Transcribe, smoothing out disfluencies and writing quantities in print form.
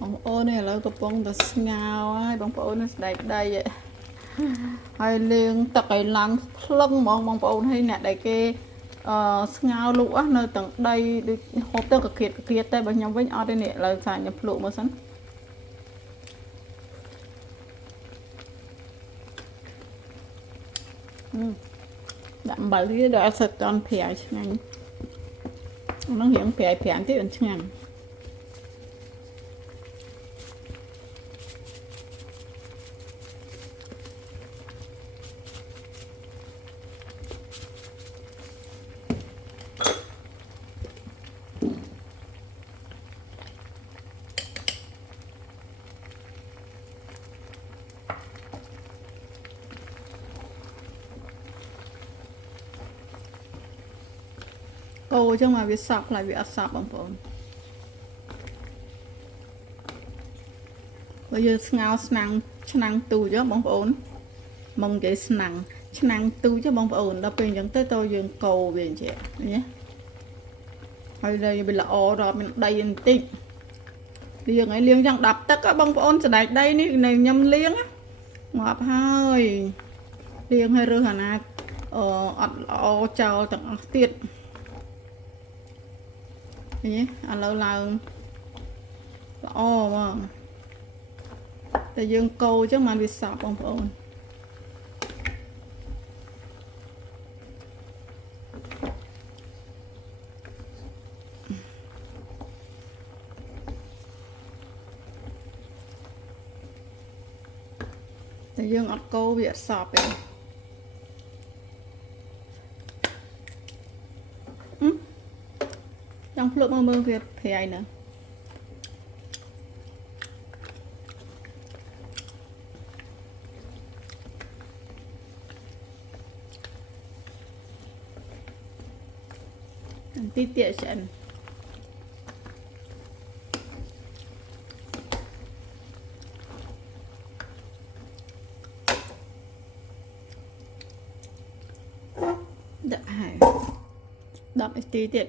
បងប្អូននេះឥឡូវកំពុងតែស្ងោរហើយបងប្អូននេះស្ដែកដីហើយលាងទឹកឲ្យឡើងភ្លឹងហ្មងបងប្អូនហើយអ្នកដែលគេស្ងោរលក់នៅទាំងដីដូចហូបទៅកក្រៀតតែបើខ្ញុំវិញអត់ទេនេះឥឡូវសាខ្ញុំភ្លក់មើលសិនដាក់អំបិលទៀតដល់អត់សិតតន់ប្រៃឆ្ងាញ់ហ្នឹងរៀងប្រៃទៀតឆ្ងាញ់កូរចឹងមកវាសក់ខ្លាចវាអត់សក់បងប្អូនបើយើងស្ងោរឆ្នាំងទូចបងប្អូនមកនិយាយឆ្នាំងទូចបងប្អូនដល់ពេលអញ្ចឹងទៅយើងកូរវាអញ្ចឹងណាហើយលើវាល្អដល់មានដីបន្តិចលាងឲ្យលាងចឹង10ទឹកបងប្អូនសណ្ដែកដីនេះខ្ញុំលាងងាប់ហើយលាងឲ្យរើសអាណាអត់ល្អចោលទាំងអស់ទៀតនេះឥឡូវឡើងល្អមកតែយើងកូរចឹងបានវាសក់បងប្អូនតែយើងអត់កូរវាអត់សក់ទេចង់ភ្លក់មើលវាប្រៃណាទីទៀតឆ្អិនដាក់ហើយ10នាទីទៀត